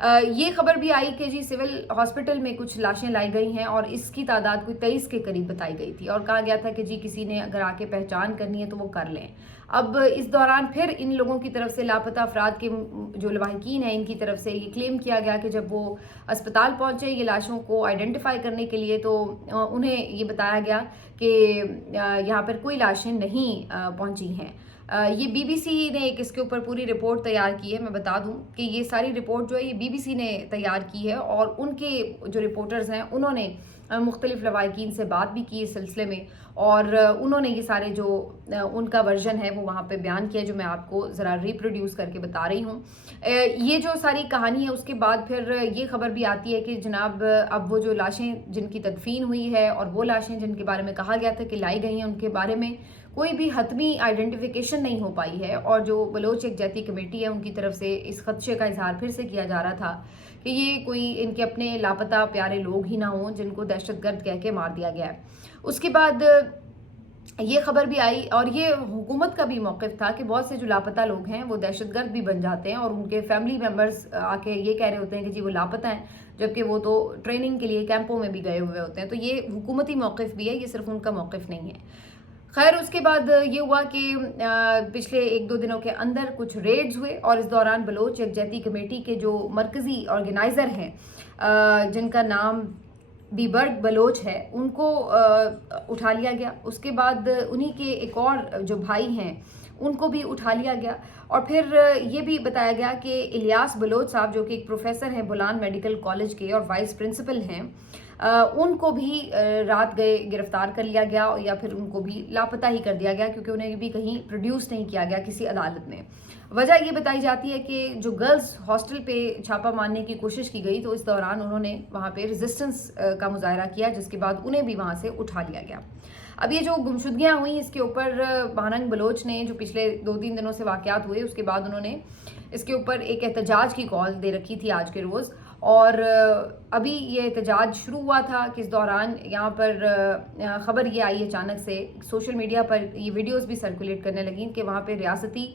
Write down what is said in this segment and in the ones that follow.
یہ خبر بھی آئی کہ جی سول ہاسپٹل میں کچھ لاشیں لائی گئی ہیں اور اس کی تعداد کوئی 23 کے قریب بتائی گئی تھی، اور کہا گیا تھا کہ جی کسی نے اگر آ کے پہچان کرنی ہے تو وہ کر لیں۔ اب اس دوران پھر ان لوگوں کی طرف سے لاپتہ افراد کے جو لواحقین ہیں ان کی طرف سے یہ کلیم کیا گیا کہ جب وہ اسپتال پہنچے یہ لاشوں کو آئیڈینٹیفائی کرنے کے لیے تو انہیں یہ بتایا گیا کہ یہاں پر کوئی لاشیں نہیں پہنچی ہیں۔ یہ بی بی سی نے ایک اس کے اوپر پوری رپورٹ تیار کی ہے۔ میں بتا دوں کہ یہ ساری رپورٹ جو ہے یہ بی بی سی نے تیار کی ہے، اور ان کے جو رپورٹرز ہیں انہوں نے مختلف لواحقین سے بات بھی کی اس سلسلے میں، اور انہوں نے یہ سارے جو ان کا ورژن ہے وہ وہاں پہ بیان کیا، جو میں آپ کو ذرا ریپروڈیوس کر کے بتا رہی ہوں۔ یہ جو ساری کہانی ہے اس کے بعد پھر یہ خبر بھی آتی ہے کہ جناب اب وہ جو لاشیں جن کی تدفین ہوئی ہے اور وہ لاشیں جن کے بارے میں کہا گیا تھا کہ لائی گئی ہیں ان کے بارے میں کوئی بھی حتمی آئیڈینٹیفیکیشن نہیں ہو پائی ہے، اور جو بلوچ یکجہتی کمیٹی ہے ان کی طرف سے اس خدشے کا اظہار پھر سے کیا جا رہا تھا کہ یہ کوئی ان کے اپنے لاپتہ پیارے لوگ ہی نہ ہوں جن کو دہشت گرد کہہ کے مار دیا گیا ہے۔ اس کے بعد یہ خبر بھی آئی، اور یہ حکومت کا بھی موقف تھا کہ بہت سے جو لاپتہ لوگ ہیں وہ دہشت گرد بھی بن جاتے ہیں، اور ان کے فیملی ممبرز آ کے یہ کہہ رہے ہوتے ہیں کہ جی وہ لاپتہ ہیں، جبکہ وہ تو ٹریننگ کے لیے کیمپوں میں بھی گئے ہوئے ہوتے ہیں۔ تو یہ حکومتی موقف بھی ہے، یہ صرف ان کا موقف نہیں ہے۔ خیر اس کے بعد یہ ہوا کہ پچھلے 1-2 دنوں کے اندر کچھ ریڈز ہوئے، اور اس دوران بلوچ یکجہتی کمیٹی کے جو مرکزی آرگنائزر ہیں جن کا نام بیبرگ بلوچ ہے ان کو اٹھا لیا گیا۔ اس کے بعد انہی کے ایک اور جو بھائی ہیں ان کو بھی اٹھا لیا گیا، اور پھر یہ بھی بتایا گیا کہ الیاس بلوچ صاحب جو کہ ایک پروفیسر ہیں بولان میڈیکل کالج کے اور وائس پرنسپل ہیں، ان کو بھی رات گئے گرفتار کر لیا گیا، یا پھر ان کو بھی لاپتہ ہی کر دیا گیا کیونکہ انہیں بھی کہیں پروڈیوس نہیں کیا گیا کسی عدالت میں۔ وجہ یہ بتائی جاتی ہے کہ جو گرلز ہاسٹل پہ چھاپہ مارنے کی کوشش کی گئی تو اس دوران انہوں نے وہاں پہ ریزسٹنس کا مظاہرہ کیا، جس کے بعد انہیں بھی وہاں سے اٹھا لیا گیا۔ اب یہ جو گمشدگیاں ہوئیں اس کے اوپر بہرنگ بلوچ نے جو پچھلے 2-3 دنوں سے واقعات ہوئے اس کے بعد انہوں نے اس کے اوپر ایک احتجاج کی کال دے رکھی تھی آج کے روز، اور ابھی یہ احتجاج شروع ہوا تھا کہ اس دوران یہاں پر خبر یہ آئی اچانک سے سوشل میڈیا پر یہ ویڈیوز بھی سرکولیٹ کرنے لگیں کہ وہاں پہ ریاستی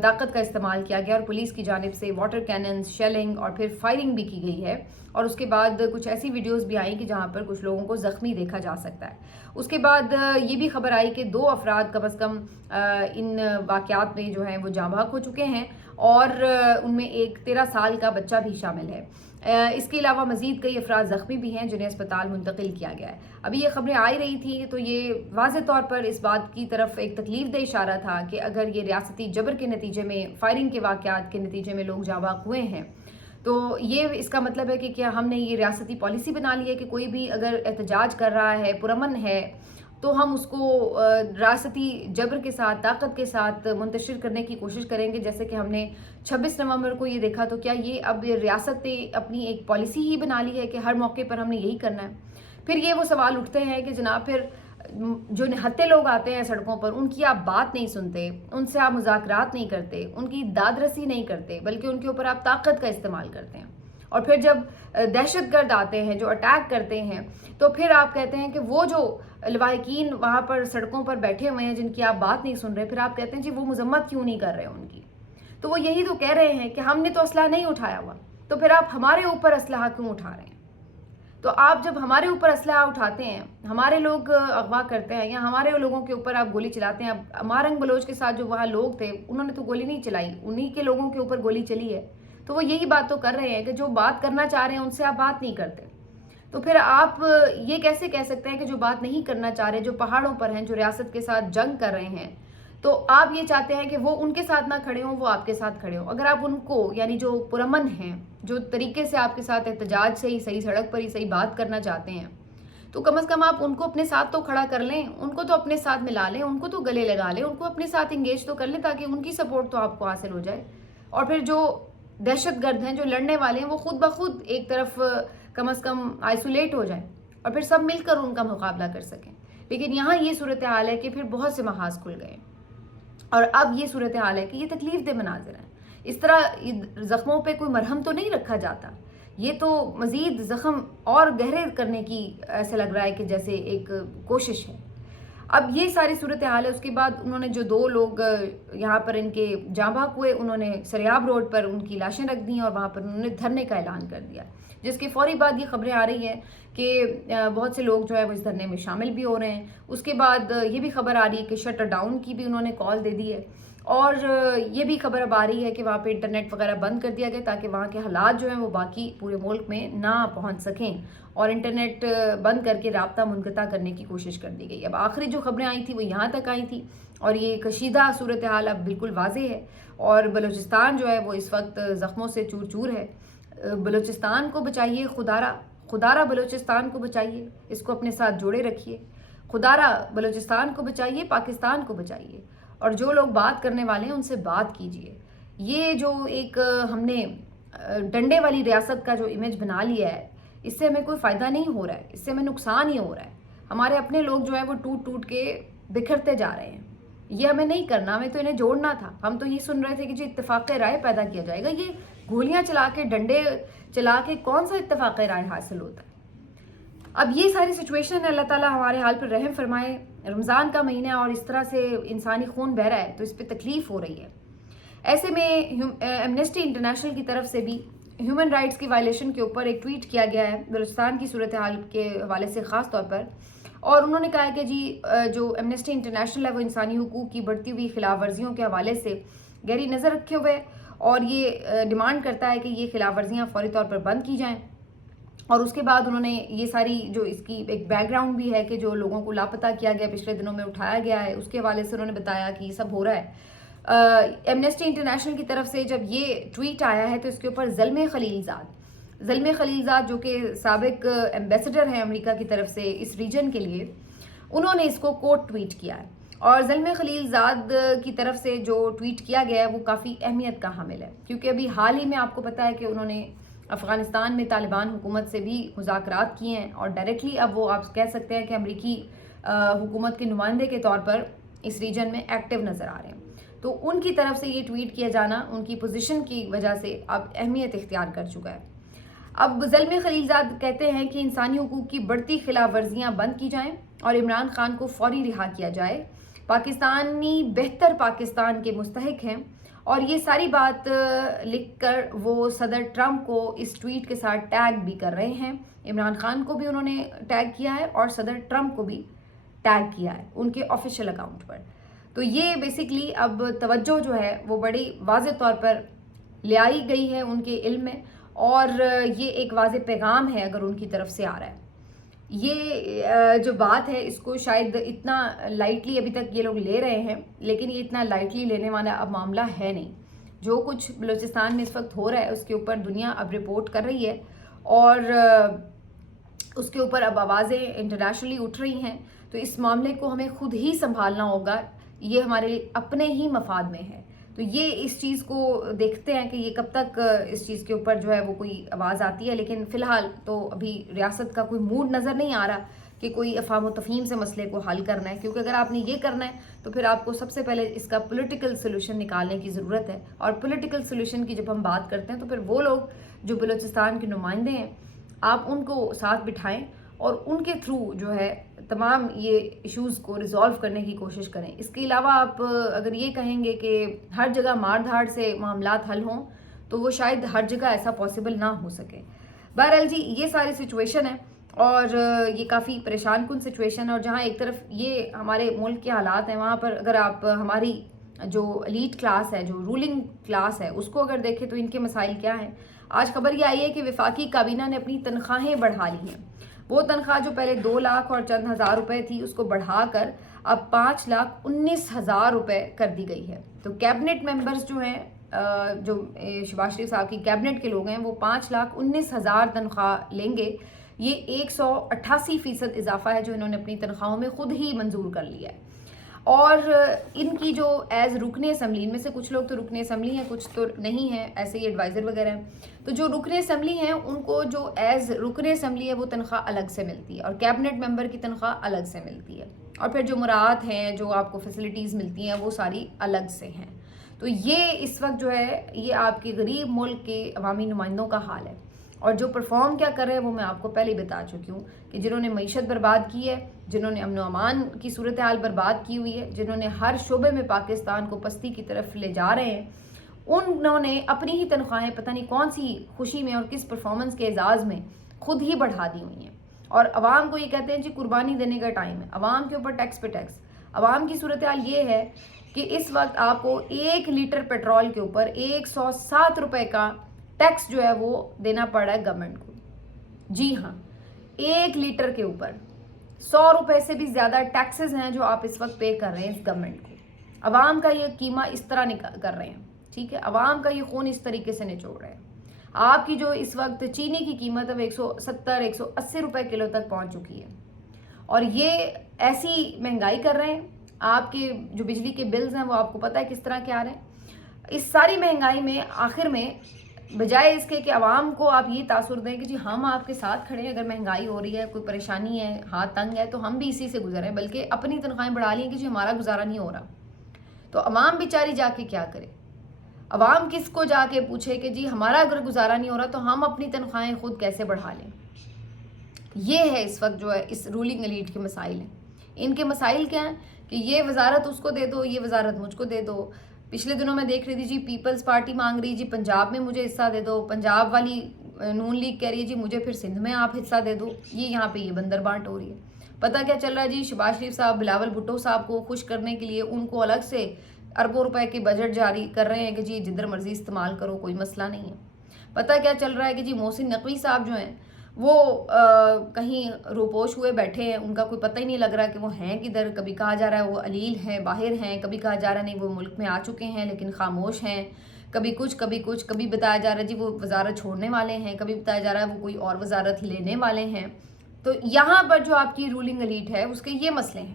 طاقت کا استعمال کیا گیا، اور پولیس کی جانب سے واٹر کیننز، شیلنگ اور پھر فائرنگ بھی کی گئی ہے، اور اس کے بعد کچھ ایسی ویڈیوز بھی آئیں کہ جہاں پر کچھ لوگوں کو زخمی دیکھا جا سکتا ہے۔ اس کے بعد یہ بھی خبر آئی کہ 2 افراد کم از کم ان واقعات میں جو ہیں وہ جاں بحق ہو چکے ہیں، اور ان میں ایک 13 سال کا بچہ بھی شامل ہے۔ اس کے علاوہ مزید کئی افراد زخمی بھی ہیں جنہیں اسپتال منتقل کیا گیا ہے۔ ابھی یہ خبریں آئی رہی تھیں تو یہ واضح طور پر اس بات کی طرف ایک تکلیف دہ اشارہ تھا کہ اگر یہ ریاستی جبر کے نتیجے میں فائرنگ کے واقعات کے نتیجے میں لوگ جاں بحق ہوئے ہیں تو یہ اس کا مطلب ہے کہ کیا ہم نے یہ ریاستی پالیسی بنا لی ہے کہ کوئی بھی اگر احتجاج کر رہا ہے، پرامن ہے، تو ہم اس کو ریاستی جبر کے ساتھ، طاقت کے ساتھ منتشر کرنے کی کوشش کریں گے، جیسے کہ ہم نے 26 نومبر کو یہ دیکھا۔ تو کیا یہ اب ریاست نے اپنی ایک پالیسی ہی بنا لی ہے کہ ہر موقع پر ہم نے یہی کرنا ہے؟ پھر یہ وہ سوال اٹھتے ہیں کہ جناب پھر جو نہتے لوگ آتے ہیں سڑکوں پر ان کی آپ بات نہیں سنتے، ان سے آپ مذاکرات نہیں کرتے، ان کی داد رسی نہیں کرتے، بلکہ ان کے اوپر آپ طاقت کا استعمال کرتے ہیں، اور پھر جب دہشت گرد آتے ہیں جو اٹیک کرتے ہیں تو پھر آپ کہتے ہیں کہ وہ جو لواحقین وہاں پر سڑکوں پر بیٹھے ہوئے ہیں جن کی آپ بات نہیں سن رہے، پھر آپ کہتے ہیں جی وہ مذمت کیوں نہیں کر رہے ان کی؟ تو وہ یہی تو کہہ رہے ہیں کہ ہم نے تو اسلحہ نہیں اٹھایا ہوا، تو پھر آپ ہمارے اوپر اسلحہ کیوں اٹھا رہے ہیں؟ تو آپ جب ہمارے اوپر اسلحہ اٹھاتے ہیں، ہمارے لوگ اغوا کرتے ہیں یا ہمارے لوگوں کے اوپر آپ گولی چلاتے ہیں، اب مارنگ بلوچ کے ساتھ جو وہاں لوگ تھے انہوں نے تو گولی نہیں چلائی، انہی کے لوگوں کے اوپر گولی چلی ہے، تو وہ یہی بات تو کر رہے ہیں کہ جو بات کرنا چاہ رہے ہیں ان سے آپ بات نہیں کرتے، تو پھر آپ یہ کیسے کہہ سکتے ہیں کہ جو بات نہیں کرنا چاہ رہے، جو پہاڑوں پر ہیں، جو ریاست کے ساتھ جنگ کر رہے ہیں، تو آپ یہ چاہتے ہیں کہ وہ ان کے ساتھ نہ کھڑے ہوں، وہ آپ کے ساتھ کھڑے ہوں؟ اگر آپ ان کو یعنی جو پرامن ہیں، جو طریقے سے آپ کے ساتھ احتجاج سے ہی صحیح، سڑک پر ہی صحیح بات کرنا چاہتے ہیں، تو کم از کم آپ ان کو اپنے ساتھ تو کھڑا کر لیں، ان کو تو اپنے ساتھ ملا لیں، ان کو تو گلے لگا لیں، ان کو اپنے ساتھ انگیج تو کر لیں تاکہ ان کی سپورٹ تو آپ کو حاصل ہو جائے، اور پھر جو دہشت گرد ہیں، جو لڑنے والے ہیں، وہ خود بخود ایک طرف کم از کم آئسولیٹ ہو جائیں اور پھر سب مل کر ان کا مقابلہ کر سکیں۔ لیکن یہاں یہ صورتحال ہے کہ پھر بہت سے محاذ کھل گئے، اور اب یہ صورتحال ہے کہ یہ تکلیف دہ مناظر ہیں، اس طرح زخموں پہ کوئی مرہم تو نہیں رکھا جاتا، یہ تو مزید زخم اور گہرے کرنے کی ایسے لگ رہا ہے کہ جیسے ایک کوشش ہے۔ اب یہ ساری صورتحال ہے. اس کے بعد انہوں نے جو 2 لوگ یہاں پر ان کے جاں بحق ہوئے, انہوں نے سریاب روڈ پر ان کی لاشیں رکھ دیں اور وہاں پر انہوں نے دھرنے کا اعلان کر دیا, جس کے فوری بعد یہ خبریں آ رہی ہیں کہ بہت سے لوگ جو ہے وہ اس دھرنے میں شامل بھی ہو رہے ہیں. اس کے بعد یہ بھی خبر آ رہی ہے کہ شٹر ڈاؤن کی بھی انہوں نے کال دے دی ہے, اور یہ بھی خبر اب آ رہی ہے کہ وہاں پہ انٹرنیٹ وغیرہ بند کر دیا گیا تاکہ وہاں کے حالات جو ہیں وہ باقی پورے ملک میں نہ پہنچ سکیں, اور انٹرنیٹ بند کر کے رابطہ منقطع کرنے کی کوشش کر دی گئی. اب آخری جو خبریں آئی تھیں وہ یہاں تک آئی تھیں, اور یہ کشیدہ صورتحال اب بالکل واضح ہے, اور بلوچستان جو ہے وہ اس وقت زخموں سے چور چور ہے. بلوچستان کو بچائیے, خدارہ بلوچستان کو بچائیے, اس کو اپنے ساتھ جوڑے رکھیے. خدارہ بلوچستان کو بچائیے, پاکستان کو بچائیے, اور جو لوگ بات کرنے والے ہیں ان سے بات کیجیے. یہ جو ایک ہم نے ڈنڈے والی ریاست کا جو امیج بنا لیا ہے, اس سے ہمیں کوئی فائدہ نہیں ہو رہا ہے, اس سے ہمیں نقصان ہی ہو رہا ہے. ہمارے اپنے لوگ جو ہیں وہ ٹوٹ ٹوٹ کے بکھرتے جا رہے ہیں. یہ ہمیں نہیں کرنا, ہمیں تو انہیں جوڑنا تھا. ہم تو یہ سن رہے تھے کہ جو اتفاق رائے پیدا کیا جائے گا, یہ گولیاں چلا کے ڈنڈے چلا کے کون سا اتفاق رائے حاصل ہوتا ہے. اب یہ ساری سچویشن ہے, اللہ تعالیٰ ہمارے حال پر رحم فرمائے. رمضان کا مہینہ اور اس طرح سے انسانی خون بہہ رہا ہے تو اس پہ تکلیف ہو رہی ہے. ایسے میں ایمنسٹی انٹرنیشنل کی طرف سے بھی ہیومن رائٹس کی وائلیشن کے اوپر ایک ٹویٹ کیا گیا ہے بلوچستان کی صورتحال کے حوالے سے خاص طور پر, اور انہوں نے کہا ہے کہ جی جو ایمنسٹی انٹرنیشنل ہے وہ انسانی حقوق کی بڑھتی ہوئی خلاف ورزیوں کے حوالے سے گہری نظر رکھے ہوئے, اور یہ ڈیمانڈ کرتا ہے کہ یہ خلاف ورزیاں فوری طور پر بند کی جائیں. اور اس کے بعد انہوں نے یہ ساری جو اس کی ایک بیک گراؤنڈ بھی ہے کہ جو لوگوں کو لاپتہ کیا گیا پچھلے دنوں میں اٹھایا گیا ہے, اس کے حوالے سے انہوں نے بتایا کہ یہ سب ہو رہا ہے. ایمنسٹی انٹرنیشنل کی طرف سے جب یہ ٹویٹ آیا ہے تو اس کے اوپر زلمے خلیل زاد جو کہ سابق ایمبیسڈر ہیں امریکہ کی طرف سے اس ریجن کے لیے, انہوں نے اس کو کوٹ ٹویٹ کیا ہے. اور زلمے خلیل زاد کی طرف سے جو ٹویٹ کیا گیا ہے وہ کافی اہمیت کا حامل ہے, کیونکہ ابھی حال ہی میں آپ کو پتہ ہے کہ انہوں نے افغانستان میں طالبان حکومت سے بھی مذاکرات کیے ہیں, اور ڈائریکٹلی اب وہ آپ کہہ سکتے ہیں کہ امریکی حکومت کے نمائندے کے طور پر اس ریجن میں ایکٹیو نظر آ رہے ہیں. تو ان کی طرف سے یہ ٹویٹ کیا جانا ان کی پوزیشن کی وجہ سے اب اہمیت اختیار کر چکا ہے. اب زلمے خلیل زاد کہتے ہیں کہ انسانی حقوق کی بڑھتی خلاف ورزیاں بند کی جائیں اور عمران خان کو فوری رہا کیا جائے. پاکستانی بہتر پاکستان کے مستحق ہیں, اور یہ ساری بات لکھ کر وہ صدر ٹرمپ کو اس ٹویٹ کے ساتھ ٹیگ بھی کر رہے ہیں. عمران خان کو بھی انہوں نے ٹیگ کیا ہے اور صدر ٹرمپ کو بھی ٹیگ کیا ہے ان کے آفیشیل اکاؤنٹ پر. تو یہ بیسیکلی اب توجہ جو ہے وہ بڑی واضح طور پر لے آئی گئی ہے ان کے علم میں, اور یہ ایک واضح پیغام ہے اگر ان کی طرف سے آ رہا ہے. یہ جو بات ہے اس کو شاید اتنا لائٹلی ابھی تک یہ لوگ لے رہے ہیں, لیکن یہ اتنا لائٹلی لینے والا اب معاملہ ہے نہیں. جو کچھ بلوچستان میں اس وقت ہو رہا ہے اس کے اوپر دنیا اب رپورٹ کر رہی ہے, اور اس کے اوپر اب آوازیں انٹرنیشنلی اٹھ رہی ہیں. تو اس معاملے کو ہمیں خود ہی سنبھالنا ہوگا, یہ ہمارے لیے اپنے ہی مفاد میں ہے. تو یہ اس چیز کو دیکھتے ہیں کہ یہ کب تک اس چیز کے اوپر جو ہے وہ کوئی آواز آتی ہے. لیکن فی الحال تو ابھی ریاست کا کوئی موڈ نظر نہیں آ رہا کہ کوئی افہام و تفہیم سے مسئلے کو حل کرنا ہے, کیونکہ اگر آپ نے یہ کرنا ہے تو پھر آپ کو سب سے پہلے اس کا پولیٹیکل سولوشن نکالنے کی ضرورت ہے. اور پولیٹیکل سولوشن کی جب ہم بات کرتے ہیں تو پھر وہ لوگ جو بلوچستان کے نمائندے ہیں آپ ان کو ساتھ بٹھائیں اور ان کے تھرو جو ہے تمام یہ ایشوز کو ریزالو کرنے کی کوشش کریں. اس کے علاوہ آپ اگر یہ کہیں گے کہ ہر جگہ مار دھاڑ سے معاملات حل ہوں تو وہ شاید ہر جگہ ایسا پاسبل نہ ہو سکے. بہرحال جی یہ ساری سچویشن ہے, اور یہ کافی پریشان کن سچویشن ہے. اور جہاں ایک طرف یہ ہمارے ملک کے حالات ہیں, وہاں پر اگر آپ ہماری جو ایلیٹ کلاس ہے, جو رولنگ کلاس ہے, اس کو اگر دیکھیں تو ان کے مسائل کیا ہیں. آج خبر یہ آئی ہے کہ وفاقی کابینہ نے اپنی تنخواہیں بڑھا لی ہیں. وہ تنخواہ جو پہلے 2 لاکھ اور چند ہزار روپے تھی اس کو بڑھا کر اب 5,19,000 روپے کر دی گئی ہے. تو کیبنٹ ممبرز جو ہیں, جو شہباز شریف صاحب کی کیبنٹ کے لوگ ہیں, وہ 5,19,000 تنخواہ لیں گے. یہ 188% اضافہ ہے جو انہوں نے اپنی تنخواہوں میں خود ہی منظور کر لیا ہے. اور ان کی جو ایز رکن اسمبلی, ان میں سے کچھ لوگ تو رکن اسمبلی ہیں, کچھ تو نہیں ہیں, ایسے ہی ایڈوائزر وغیرہ ہیں. تو جو رکن اسمبلی ہیں ان کو جو ایز رکن اسمبلی ہے وہ تنخواہ الگ سے ملتی ہے, اور کیبنٹ ممبر کی تنخواہ الگ سے ملتی ہے, اور پھر جو مراعات ہیں, جو آپ کو فیسلٹیز ملتی ہیں, وہ ساری الگ سے ہیں. تو یہ اس وقت جو ہے یہ آپ کے غریب ملک کے عوامی نمائندوں کا حال ہے. اور جو پرفارم کیا کر رہے ہیں وہ میں آپ کو پہلے ہی بتا چکی ہوں کہ جنہوں نے معیشت برباد کی ہے، جنہوں نے امن و امان کی صورتحال برباد کی ہوئی ہے، جنہوں نے ہر شعبے میں پاکستان کو پستی کی طرف لے جا رہے ہیں، انہوں نے اپنی ہی تنخواہیں پتہ نہیں کون سی خوشی میں اور کس پرفارمنس کے اعزاز میں خود ہی بڑھا دی ہوئی ہیں، اور عوام کو یہ کہتے ہیں جی قربانی دینے کا ٹائم ہے، عوام کے اوپر ٹیکس پہ ٹیکس۔ عوام کی صورتحال یہ ہے کہ اس وقت آپ کو 1 لیٹر پیٹرول کے اوپر 107 روپے کا ٹیکس جو ہے وہ دینا پڑ رہا ہے گورنمنٹ کو۔ جی ہاں، 1 لیٹر کے اوپر 100 روپے سے بھی زیادہ ٹیکسز ہیں جو آپ اس وقت پے کر رہے ہیں اس گورنمنٹ کو۔ عوام کا یہ قیمہ اس طرح کر رہے ہیں، ٹھیک ہے، عوام کا یہ خون اس طریقے سے نچوڑ رہے ہیں۔ آپ کی جو اس وقت چینی کی قیمت اب 170 180 روپے کلو تک پہنچ چکی ہے، اور یہ ایسی مہنگائی کر رہے ہیں۔ آپ کے جو بجلی کے بلز ہیں وہ آپ کو پتہ ہے کس طرح کے آ رہے ہیں۔ اس ساری مہنگائی میں آخر میں بجائے اس کے کہ عوام کو آپ یہ تاثر دیں کہ جی ہم آپ کے ساتھ کھڑے ہیں، اگر مہنگائی ہو رہی ہے، کوئی پریشانی ہے، ہاتھ تنگ ہے تو ہم بھی اسی سے گزریں، بلکہ اپنی تنخواہیں بڑھا لیں کہ جی ہمارا گزارا نہیں ہو رہا، تو عوام بیچاری جا کے کیا کرے؟ عوام کس کو جا کے پوچھے کہ جی ہمارا اگر گزارا نہیں ہو رہا تو ہم اپنی تنخواہیں خود کیسے بڑھا لیں؟ یہ ہے اس وقت جو ہے اس رولنگ ایلیٹ کے مسائل ہیں۔ ان کے مسائل کیا ہیں کہ یہ وزارت اس کو دے دو، یہ وزارت مجھ کو دے دو۔ پچھلے دنوں میں دیکھ رہی تھی جی پیپلز پارٹی مانگ رہی جی پنجاب میں مجھے حصہ دے دو، پنجاب والی نون لیگ کہہ رہی ہے جی مجھے پھر سندھ میں آپ حصہ دے دو۔ یہ یہاں پہ یہ بندر بانٹ ہو رہی ہے۔ پتہ کیا چل رہا ہے جی؟ شہباز شریف صاحب بلاول بھٹو صاحب کو خوش کرنے کے لیے ان کو الگ سے اربوں روپے کے بجٹ جاری کر رہے ہیں کہ جی جدھر مرضی استعمال کرو، کوئی مسئلہ نہیں ہے۔ پتہ کیا چل رہا ہے کہ جی محسن نقوی صاحب جو ہیں وہ کہیں روپوش ہوئے بیٹھے ہیں، ان کا کوئی پتہ ہی نہیں لگ رہا کہ وہ ہیں کدھر۔ کبھی کہا جا رہا ہے وہ علیل ہیں، باہر ہیں، کبھی کہا جا رہا ہے نہیں وہ ملک میں آ چکے ہیں لیکن خاموش ہیں، کبھی کچھ، کبھی بتایا جا رہا ہے جی وہ وزارت چھوڑنے والے ہیں، کبھی بتایا جا رہا ہے وہ کوئی اور وزارت لینے والے ہیں۔ تو یہاں پر جو آپ کی رولنگ ایلیٹ ہے اس کے یہ مسئلے ہیں۔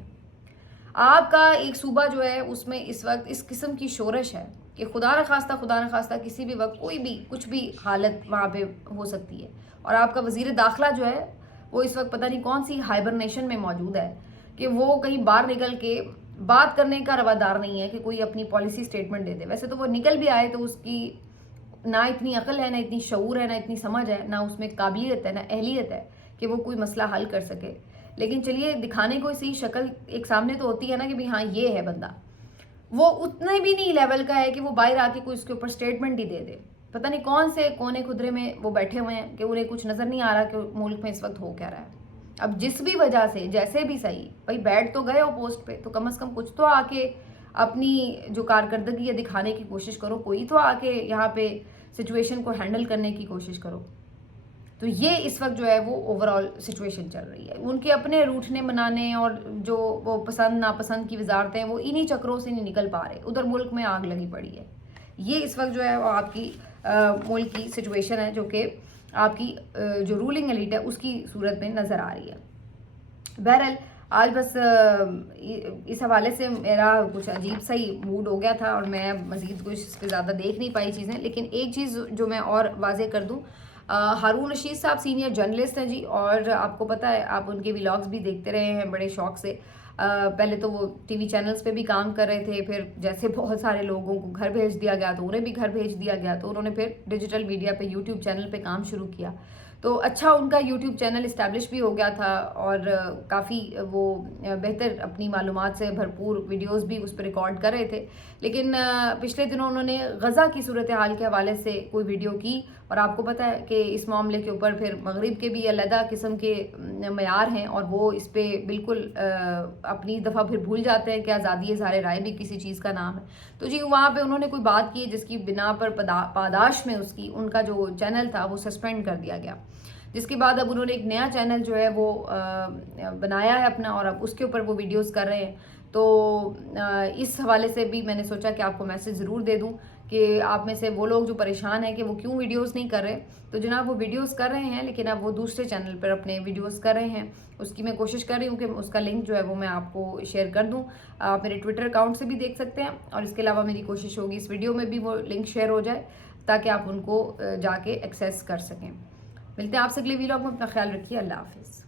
آپ کا ایک صوبہ جو ہے اس میں اس وقت اس قسم کی شورش ہے کہ خدا نخواستہ کسی بھی وقت کوئی بھی کچھ بھی حالت وہاں پہ ہو سکتی ہے، اور آپ کا وزیر داخلہ جو ہے وہ اس وقت پتہ نہیں کون سی ہائبرنیشن میں موجود ہے کہ وہ کہیں باہر نکل کے بات کرنے کا روادار نہیں ہے کہ کوئی اپنی پالیسی سٹیٹمنٹ دے دے۔ ویسے تو وہ نکل بھی آئے تو اس کی نہ اتنی عقل ہے، نہ اتنی شعور ہے، نہ اتنی سمجھ ہے، نہ اس میں قابلیت ہے، نہ اہلیت ہے کہ وہ کوئی مسئلہ حل کر سکے۔ لیکن چلیے دکھانے کو اسی شکل ایک سامنے تو ہوتی ہے نا کہ بھی ہاں یہ ہے بندہ، وہ اتنے بھی نہیں لیول کا ہے کہ وہ باہر آ کے کوئی اس کے اوپر سٹیٹمنٹ ہی دے دے۔ پتہ نہیں کون سے کونے خدرے میں وہ بیٹھے ہوئے ہیں کہ انہیں کچھ نظر نہیں آ رہا کہ ملک میں اس وقت ہو کیا رہا ہے۔ اب جس بھی وجہ سے جیسے بھی صحیح بھائی بیٹھ تو گئے ہو پوسٹ پہ، تو کم از کم کچھ تو آ کے اپنی جو کارکردگی ہے دکھانے کی کوشش کرو، کوئی تو آ کے یہاں پہ سچویشن کو ہینڈل کرنے کی کوشش کرو۔ تو یہ اس وقت جو ہے وہ اوور آل سچویشن چل رہی ہے۔ ان کے اپنے روٹھنے منانے اور جو وہ پسند ناپسند کی وزارتیں وہ انہی چکروں سے نہیں نکل پا رہے، ادھر ملک میں آگ لگی پڑی ہے۔ یہ اس وقت جو ہے وہ آپ کی ملک کی سچویشن ہے جو کہ آپ کی جو رولنگ ایلیٹ ہے اس کی صورت میں نظر آ رہی ہے۔ بہرحال آج بس اس حوالے سے میرا کچھ عجیب سا ہی موڈ ہو گیا تھا اور میں مزید کچھ اس پہ زیادہ دیکھ نہیں پائی چیزیں، لیکن ایک چیز جو میں اور واضح کر دوں، ہارون رشید صاحب سینئر جرنلسٹ ہیں جی، اور آپ کو پتہ ہے آپ ان کے ولاگز بھی دیکھتے رہے ہیں بڑے شوق سے۔ پہلے تو وہ ٹی وی چینلز پہ بھی کام کر رہے تھے، پھر جیسے بہت سارے لوگوں کو گھر بھیج دیا گیا تو انہیں بھی گھر بھیج دیا گیا، تو انہوں نے پھر ڈیجیٹل میڈیا پہ یوٹیوب چینل پہ کام شروع کیا۔ تو اچھا ان کا یوٹیوب چینل اسٹیبلش بھی ہو گیا تھا اور کافی وہ بہتر اپنی معلومات سے بھرپور ویڈیوز بھی اس پہ ریکارڈ کر رہے تھے، لیکن پچھلے دنوں انہوں نے غزہ کی صورتحال کے حوالے سے کوئی ویڈیو کی، اور آپ کو پتہ ہے کہ اس معاملے کے اوپر پھر مغرب کے بھی علیحدہ قسم کے معیار ہیں اور وہ اس پہ بالکل اپنی دفعہ پھر بھول جاتے ہیں کہ آزادی اظہار رائے بھی کسی چیز کا نام ہے۔ تو جی وہاں پہ انہوں نے کوئی بات کی جس کی بنا پر پاداش میں اس کی ان کا جو چینل تھا وہ سسپینڈ کر دیا گیا، جس کے بعد اب انہوں نے ایک نیا چینل جو ہے وہ بنایا ہے اپنا، اور اب اس کے اوپر وہ ویڈیوز کر رہے ہیں۔ تو اس حوالے سے بھی میں نے سوچا کہ آپ کو میسج ضرور دے دوں کہ آپ میں سے وہ لوگ جو پریشان ہیں کہ وہ کیوں ویڈیوز نہیں کر رہے، تو جناب وہ ویڈیوز کر رہے ہیں لیکن اب وہ دوسرے چینل پر اپنے ویڈیوز کر رہے ہیں۔ اس کی میں کوشش کر رہی ہوں کہ اس کا لنک جو ہے وہ میں آپ کو شیئر کر دوں، آپ میرے ٹویٹر اکاؤنٹ سے بھی دیکھ سکتے ہیں، اور اس کے علاوہ میری کوشش ہوگی اس ویڈیو میں بھی وہ لنک شیئر ہو جائے تاکہ آپ ان کو جا کے ایکسیس کر سکیں۔ ملتے ہیں آپ سے اگلے ویلاگ میں، اپنا خیال رکھیے، اللہ حافظ۔